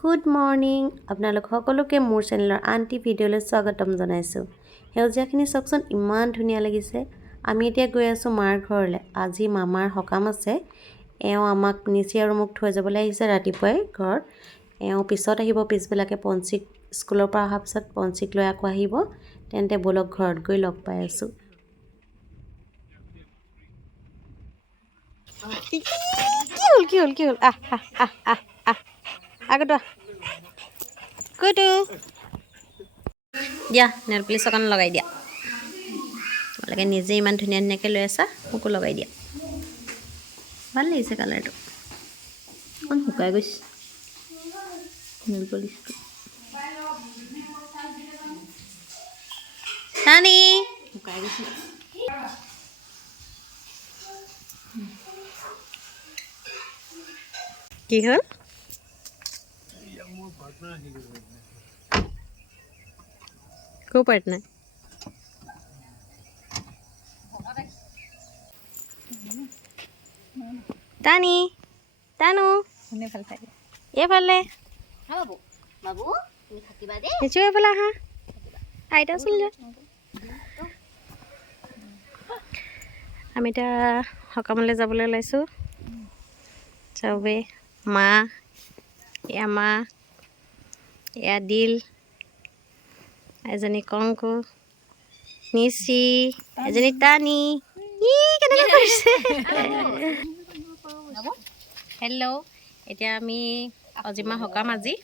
Good morning আপোনালোক সকলোকে মোৰ চেনেলৰ আনটি ভিডিঅ'লৈ স্বাগতম জনাইছোঁ। সেউজীয়াখিনি চাওকচোন ইমান ধুনীয়া লাগিছে। আমি এতিয়া গৈ আছোঁ মাৰ ঘৰলৈ। আজি মামাৰ সকাম আছে। এওঁ আমাক নিচি আৰু মোক থৈ যাবলৈ আহিছে ৰাতিপুৱাই ঘৰত। এওঁ পিছত আহিব, পিছবিলাকে পঞ্চিক স্কুলৰ পৰা অহাৰ পিছত পঞ্চিক লৈ আকৌ আহিব। তেন্তে বলক ঘৰত গৈ লগ পাই আছোঁ। কি হ'ল আহ আগত ক'তো দিয়া নেল পলিচ অকণ লগাই দিয়া। তোমালোকে নিজে ইমান ধুনীয়া ধুনীয়াকৈ লৈ আছা, মোকো লগাই দিয়া। ভাল লাগিছে কালাৰটো, অকণ শুকাই গৈছে নেল পলিচটো। টানি শুকাই গৈছে। কি হ'ল? ক'ৰ পাৰ্টনাৰ? টানি টানো এইফালে এইফালে আহা, আইতা চোন যা। আমি এতিয়া সকামলৈ যাবলৈ ওলাইছোঁ চবেই। মা, এয়া মা, এয়া দিল, এজনী কংকু, নিচি, এজনী টানি। কেনেকৈ কৰিছে? হেল্ল', এতিয়া আমি অজিমা সকাম আজি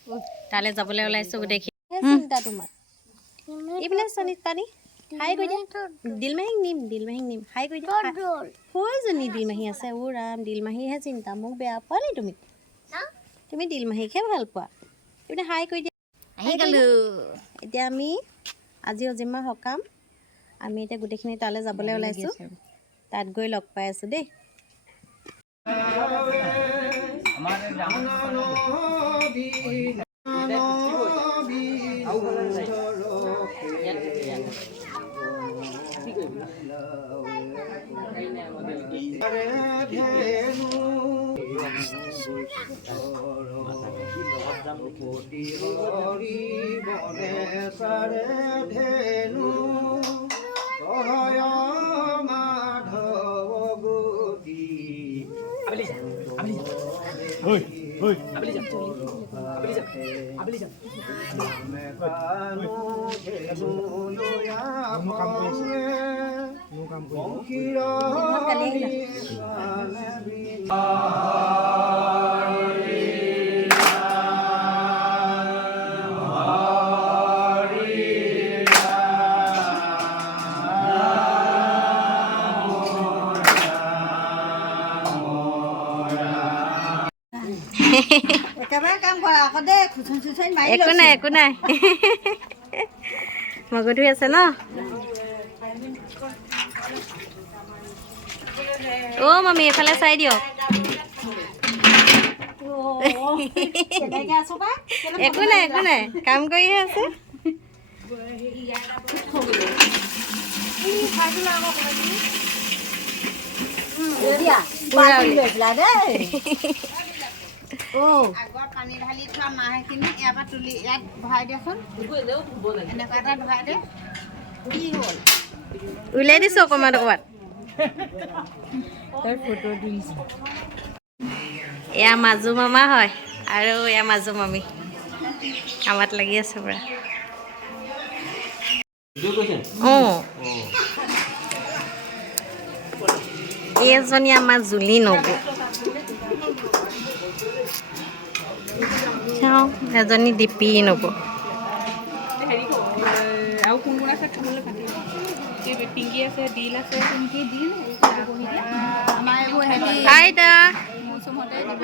তালৈ যাবলৈ ওলাইছোঁ গোটেইখিনি। এইপিনে চনি টানি হাই কৈ দিয়া। দিলমাহীক নিম হাই কৈ দিয়া। সৌজনী দিলমাহী আছে। অ' ৰাম, দিলমাহীহে চিন্তা, মোক বেয়া পোৱা নি তুমি? তুমি দিলমাহীকহে ভাল পোৱা। এইপিনে হাই কৈ দিয়া। আহি গ'লোঁ। এতিয়া আমি আজি অজিমা সকাম, আমি এতিয়া গোটেইখিনি তালৈ যাবলৈ ওলাইছোঁ। তাত গৈ লগ পাই আছোঁ দেই। একো নাই মগধুই আছে ন। অ' মামী এইফালে চাই দিয়ক। একো নাই কাম কৰিহে আছে। আগত পানী ঢালি থোৱা মাহখিনি ইয়াৰ পৰা তুলি ইয়াত ভৰাই দিয়াচোন। এনেকুৱা এটা ভৰাই দে। কি হ'ল? উলিয়াই দিছোঁ অকণমান। এয়া মাজু মামা হয় আৰু এয়া মাজু মামী কামত লাগি আছে পুৰা। অঁ, এইজনী আমাৰ জুলি নবৌ। চাওঁ, এজনী ডিপি নবৌ। আৰু কোন কোন আছে খাবলৈ পাতি পিংকি আছে, দিল আছে। আমাৰ এইবোৰ হেৰি আইতা,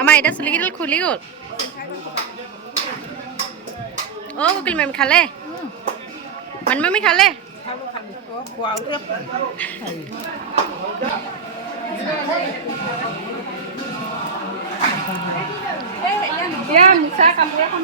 আমাৰ আইতা চুলিকেইডাল খুলি গ'ল। অ' কুকিল মামী খালে? মামী খালে? মুচা কাপোৰ এখন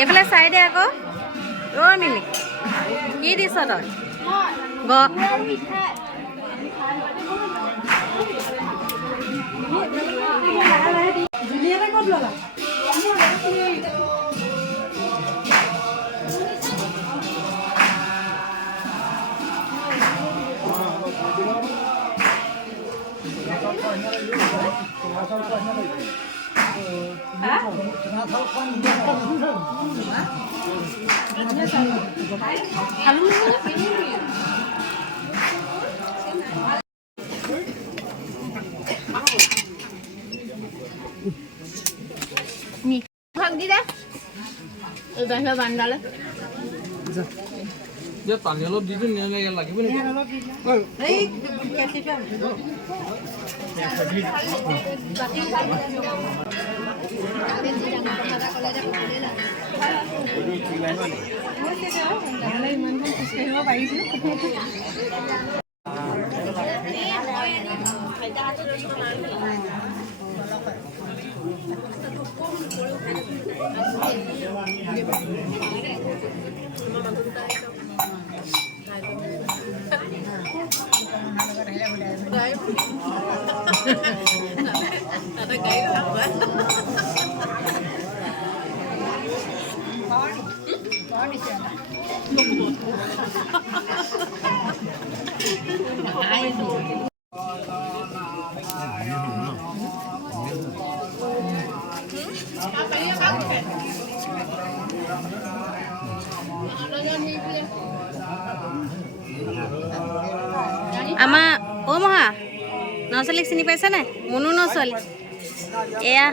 এইফালে চাই দে আকৌ অ' মিমি কি দিছ তই গ ভাগ দি দে এই বাহিৰ বান্দালে যে পানী অলপ দি দিওঁ লাগিব নেকি এই কেটলি আমাৰ অ' মহা নচলীক চিনি পাইছে নাই মনো নচলী এয়া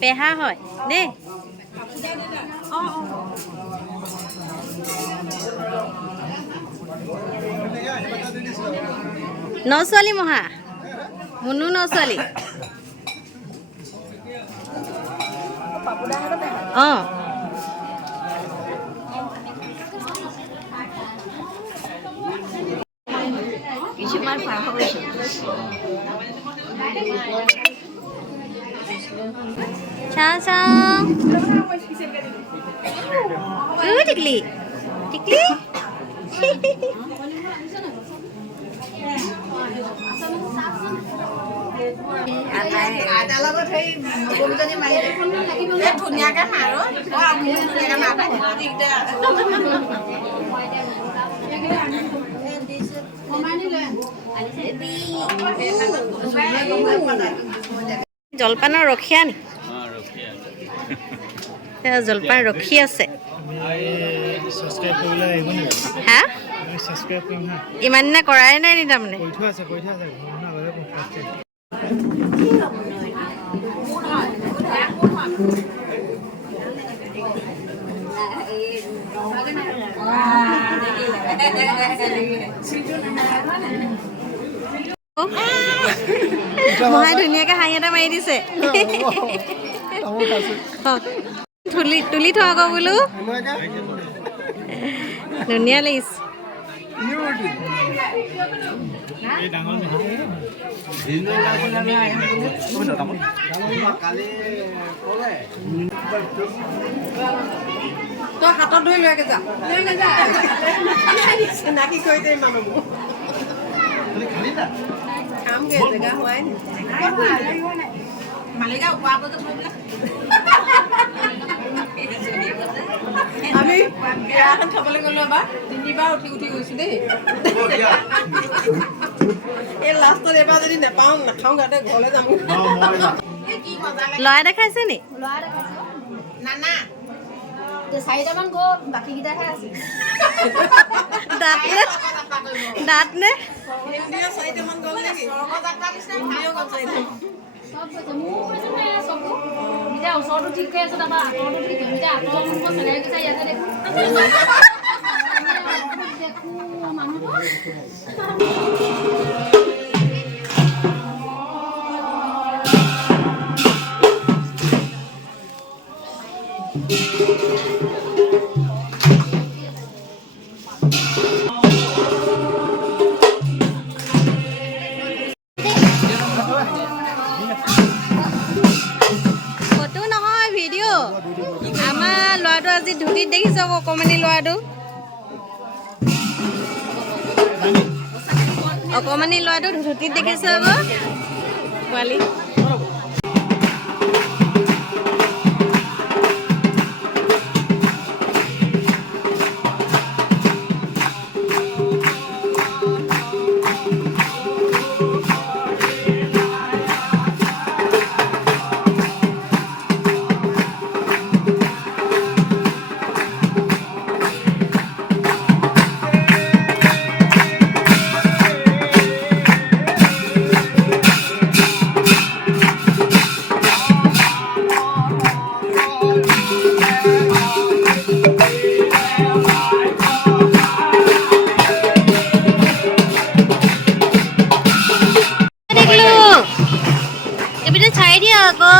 পেহা হয় দেই নচলী মহা মুনু নচলী অঁ কিছুমান পাৰ হৈছে চাওঁ চাওঁ টিকলি টিকলি আদা লগত সেই গৰুজনী মাৰি ধুনীয়াকৈ মাৰো ধুনীয়াকৈ জলপানৰ ৰখীয়া নি জলপান ৰখি আছে হা ইমান দিনা কৰাই নাই নি তাৰমানে মহাই ধুনীয়াকৈ হাঁহি এটা মাৰি দিছে তুলি থওঁ আকৌ বোলো ধুনীয়া লাগিছে তই হাতত ধৰি লৈ যা চিনাকি কৰি দে মানুহবোৰ খামগে জেগা হোৱাই মালিকা উপাব আমি বিয়া এখন খাবলৈ গ'লো এবাৰ 3বাৰ উঠি গৈছো দেই এই লাষ্টত এবাৰ যদি নাপাওঁ নাখাওঁ গাতে ঘৰলৈ যাম ল'ৰাই দেখাইছে নি নানা 4টামান গ'ল বাকীকেইটাহে আছে দাঁত নে 4টামান গ'ল নেকি চব কৈছে মোৰ কৈছে নে চব এতিয়া ওচৰটো ঠিক কৰি আছে তাৰপৰা আঁতৰটো ঠিক কৰি এতিয়া আঁতৰ মোক চেলাই গৈছে ইয়াতে দেখো দেখো মানুহটো ধুতিত দেখিছ অকণমানি ল'ৰাটো ধুতিত দেখিছ আকৌ পোৱালি চাই দিয়া আকৌ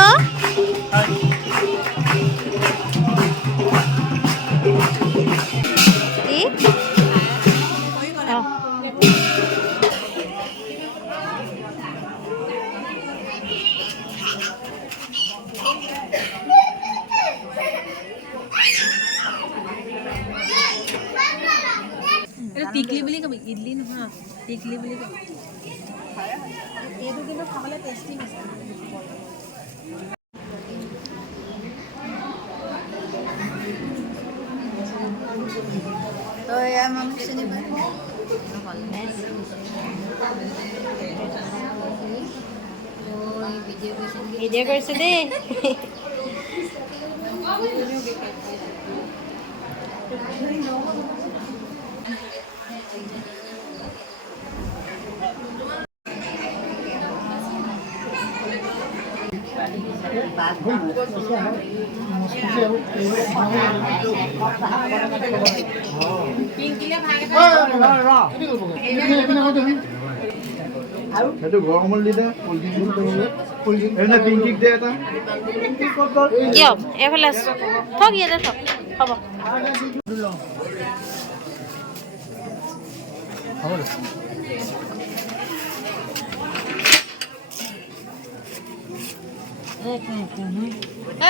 টিকলি বুলি কবি ইডলি নহয় টিকলি বুলি কবি এইটো কিন্তু খাবলৈ টেষ্টি আছে ভিডিঅ' কৰিছে দেই সেইটো গৰমত দিলে পিংকিক দে এটা দিয়ক এইফালে থক ইয়াতে থক হ'ব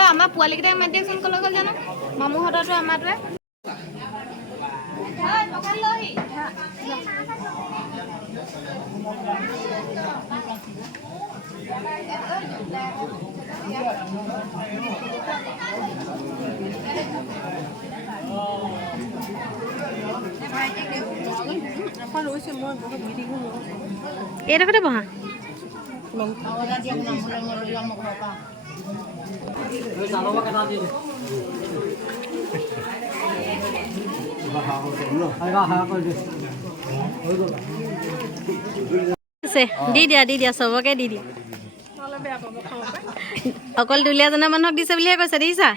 আমাৰ পোৱালিকেইটাক মাতি দিয়কচোন ক'লৈ গ'ল জানো মামুহঁতৰটো আমাৰটোৱে এইডোখৰতে বহা দি দিয়া চবকে দি দিয়া অকল দুলীয়াজনৰ মানুহক দিছে বুলিহে কৈছে দেখিছা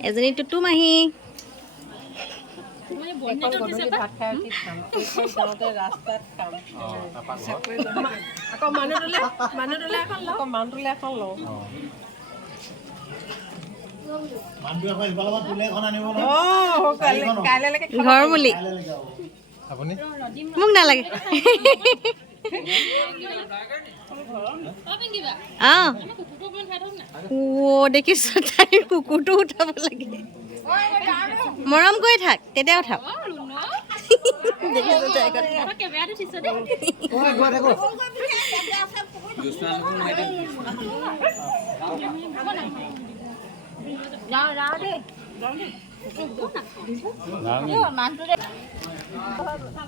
এজনী টুটু মাহী ঘৰ বুলি মোক নালাগে দেখিছ তাই কুকুৰটো উঠাব লাগে মৰম কৰি থাক তেতিয়া উঠাব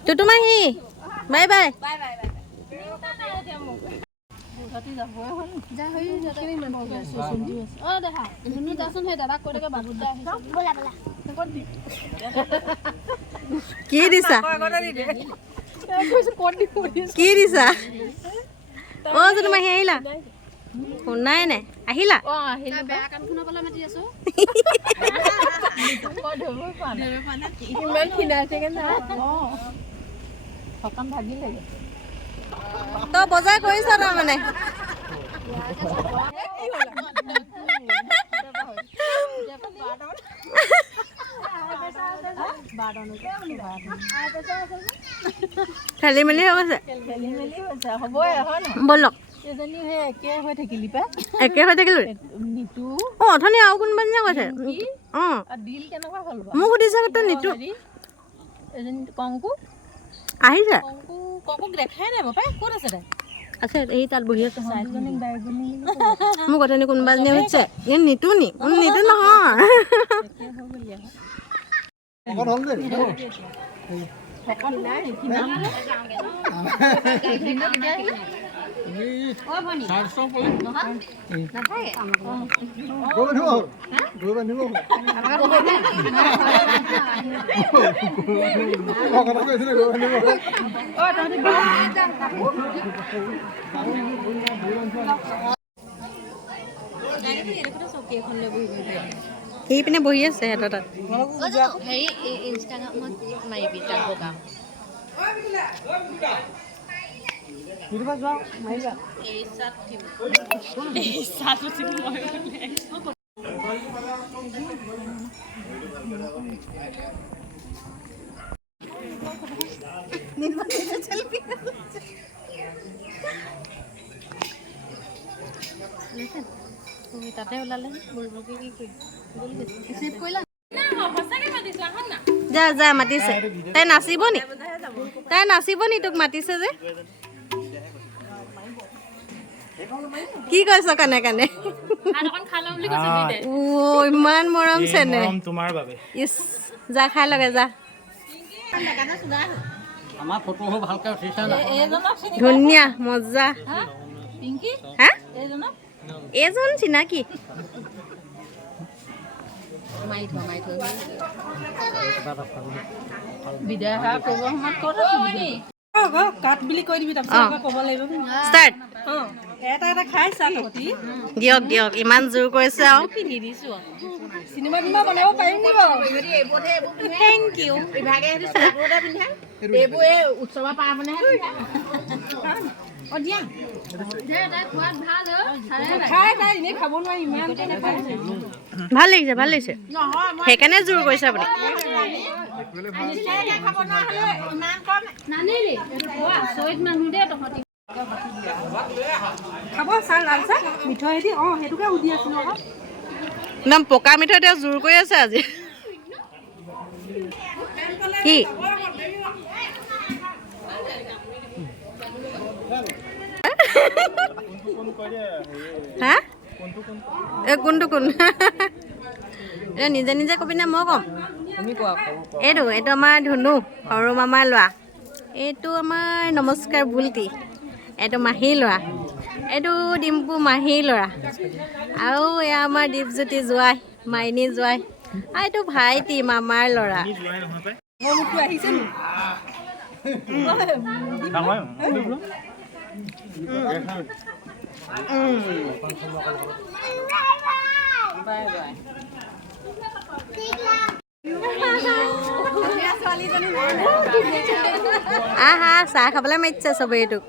টুটু মাহী বাই বাই কি দিছা কি দিছা অ টুটু মাহী আহিলা শুনাই নাই আহিলা তই বজাৰ কৰিছ তাৰমানে খেলি মেলি হৈ গৈছে হ'বই হয় নহয় ব'লক এজনী সেই একে হৈ থাকিলি পাই একে হৈ থাকিলো নিতু অঁ অথনি আৰু কোনোবা দিনা কৈছে অঁ দিল কেনেকুৱা হ'ল মোক সুধিছে তই নিতু এজনী কংকু আহিছে কংকুক দেখাই নাই বাপাই ক'ত আছে তাই আছে এই তাত বহি আছে চাৰিজনীক বাইকজনী মোক অথনি কোনোবা এজনীয়ে সুধিছে এই নিতু নি নিতু নহয় একে হৈ গ'লি শকত নাই কিমান সি পিনে বহি আছে সিহঁতৰ তাত হেৰি ইনষ্টাগ্ৰামত মাৰিবি তাক বগাম তাতে ওলালে যা যা মাতিছে তাই নাচিব নি তোক মাতিছে যে কি কৈছ কানে কানে ইমান মৰম চেনে তোমাৰ বাবে ইছ যা খাই লগে যা আমাৰ ফটো ভালকৈ উঠিছা না ধুনীয়া মজা হা এজন চিনাকি বিদায় হোৱা ক'ব সময়ত ক'ত আছে কাট বুলি কৈ দিবি তাৰপিছত ক'ব লাগিব ষ্টাৰ্ট এটা এটা খাইছা তহঁতি দিয়ক ইমান জোৰ কৰিছে আৰু পিন্ধি দিছোঁ চিনেমা টিনেমা বনাব পাৰিম নি বাৰু থেংক ইউ ইভাগে চুলাটোতে পিন্ধে এইবোৰ এই উৎসৱৰ পাৰ্বণেহে পিন্ধে অঁ দিয়া খাই তাই এনেই খাব নোৱাৰি ইমানকৈ নাখায় ভাল লাগিছে সেইকাৰণে জোৰ কৰিছে আপুনি খাব নোৱাৰা হ'লে ইমান কম নানিলি চৈত মানুহ দে তহঁতি খাব চাহ লাল চাহ মিঠৈ দি অঁ সেইটোকে সুধি আছিলোঁ আকৌ একদম পকা মিঠৈ তেওঁ জোৰ কৰি আছে আজি কি হা কোনটো কোন নিজে নিজে কবি নে মই ক'ম এইটো আমাৰ ধুনু সৰু মামাৰ ল'ৰা এইটো আমাৰ নমস্কাৰ বুলটি এইটো মাহীৰ ল'ৰা এইটো ডিম্পু মাহীৰ ল'ৰা আৰু এয়া আমাৰ দীপজ্যোতি জোৱাই মাইনী জোৱাই আৰু এইটো ভাইটি মামাৰ ল'ৰা আহিছে নি আহা চাহ খাবলৈ মাতিছে চবেই এইটোক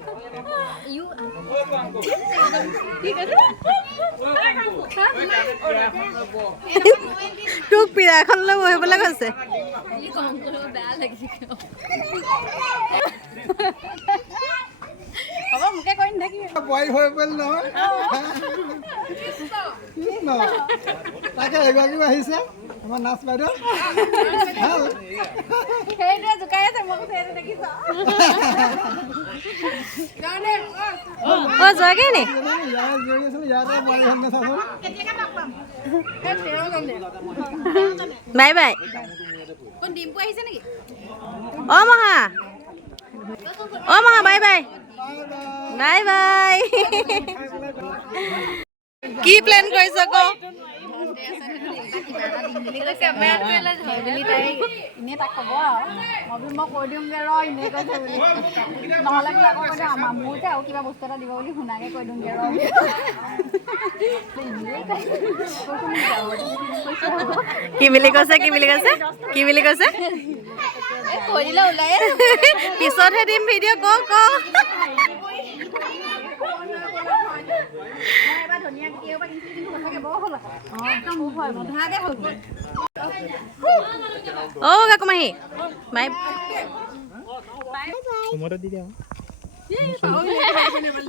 তোক পীড়া এখন লৈ বহিবলৈ কৈছে হ'ব মোকে কৰি নাথাকিবি বই হৈ পৰিল নহয় তাকে এগৰাকীও আহিছে আমাৰ নাচ বাইদেউ ভাল সেইটোৱে জোকাই আছে মই কৈছোঁ এইটো দেখিছ অ যোৱাগে নি ইয়াৰ জৰি আছিলে ইয়াতে মাৰি হ'ল চাচোন বাই বাই কোন ডিম্পু আহিছে নেকি অ মহা বাই বাই বাই বাই কি প্লেন কৰিছ ক এনেই তাক ক'ব আৰু মই কৈ দিওঁগৈ ৰ এনেই কৈছে বুলি নহ'লে বোলে আকৌ কৈ দিওঁ মোৰ যে আৰু কিবা বস্তু এটা দিব বুলি শুনাকৈ কৈ দিওঁগৈ ৰ কি বুলি কৈছে কৈ দিলে ওলাই পিছতহে দিম ভিডিঅ' ক এবাৰ ধনিয়া কেতিয়াও পৰা কিনিছিলো কিন্তু সঁচাকৈ বৰ হ'ল একদম হয় মধাকে হ'ল অ' কাকু মাহী বাই তোমাৰে দি দিয়া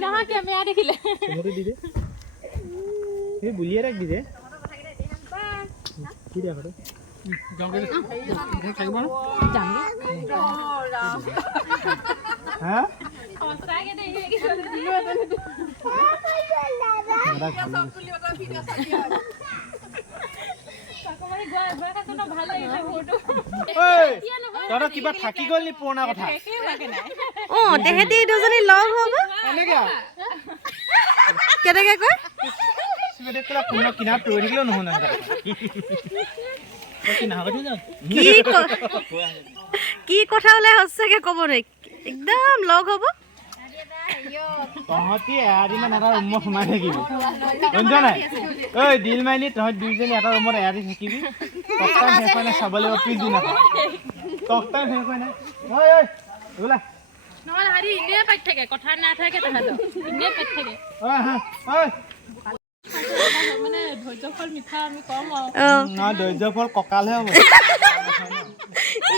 নহয় কেমেৰা দেখিলে তোমাৰে দি দে এই বুলিয়ে ৰাখ দি দে কি দিয়া বাৰু হা তহঁতৰ কিবা থাকি গ'ল নি পুৰণা কথা অ' তেহেঁতি দুজনী লগ হ'ব এনেকে কেনেকৈ কয় কিনাত ৰৈ থাকিলেও নহয় কি কথা ওলাই সঁচাকৈ ক'ব নোৱাৰি একদম লগ হ'ব তহঁতি এৰাতিমান এটা ৰুমত সোমাই থাকিবি শুনিছ নাই ঐ দিল মাৰিলি তহঁত দুইজনী এটা ৰুমত এৰাতি থাকিবি টকটাইম শেষ হয় নাই চাব লাগিব পিছদিনা টকটাইম শেষ হয় নাই ঐ ওলা নহ'লে হাৰি ইনে পাই থাকে কথা নাথাকে তাহাঁতৰ ইনে পাই থাকে ঐ মানে ধৈৰ্য ফল মিঠা আমি কম আৰু ধৈৰ্য ফল কঁকালহে হ'ব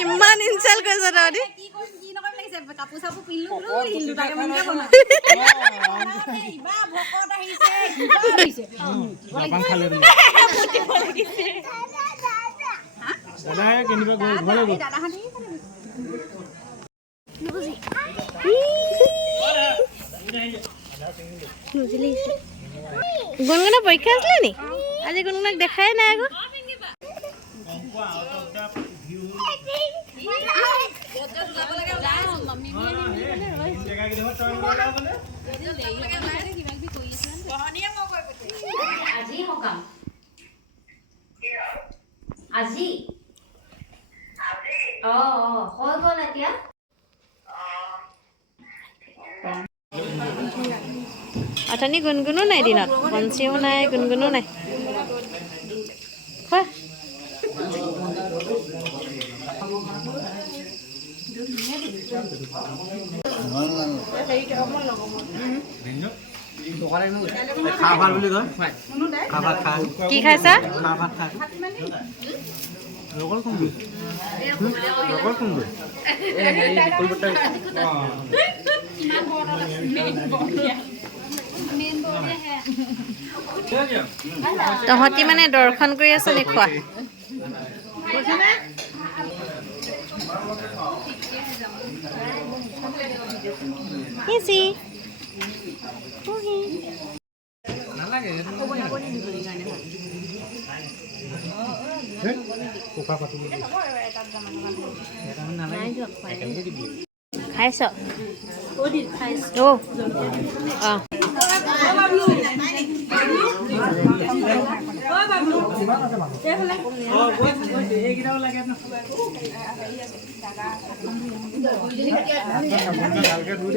ইমান ইনচাল্ট কৰিছ তহঁতি কাপোৰ চাপোৰ পিন্ধিলো হিন্দুতাকে মনকে বনাই কিবা ভকত আহিছে কিবা আহিছে জাপান খালে দাদাই কিনিব গ'ল ঘৰলৈ গ'ল গুণগুণৰ পৰীক্ষা আছিলে নি আজি গুণগুণক দেখাই নাই আকৌ আজি সকাম আজি হৈ গ'ল এতিয়া অথনি গুণগুণো নাই দিনত বঞ্চিও নাই গুণগুণো নাই খোৱা খা ভাল বুলি কয় খা ভাত খা কি খাইছা খা ভাত খা লগৰ কোন গৈছে লগৰ কোন গৈছে তহঁতি মানে দৰ্শন কৰি আছ নি খোৱা ইজি খাইছ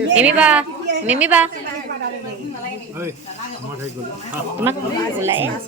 মিমিবা মিমিবা তোমাক ওলাই হ'ব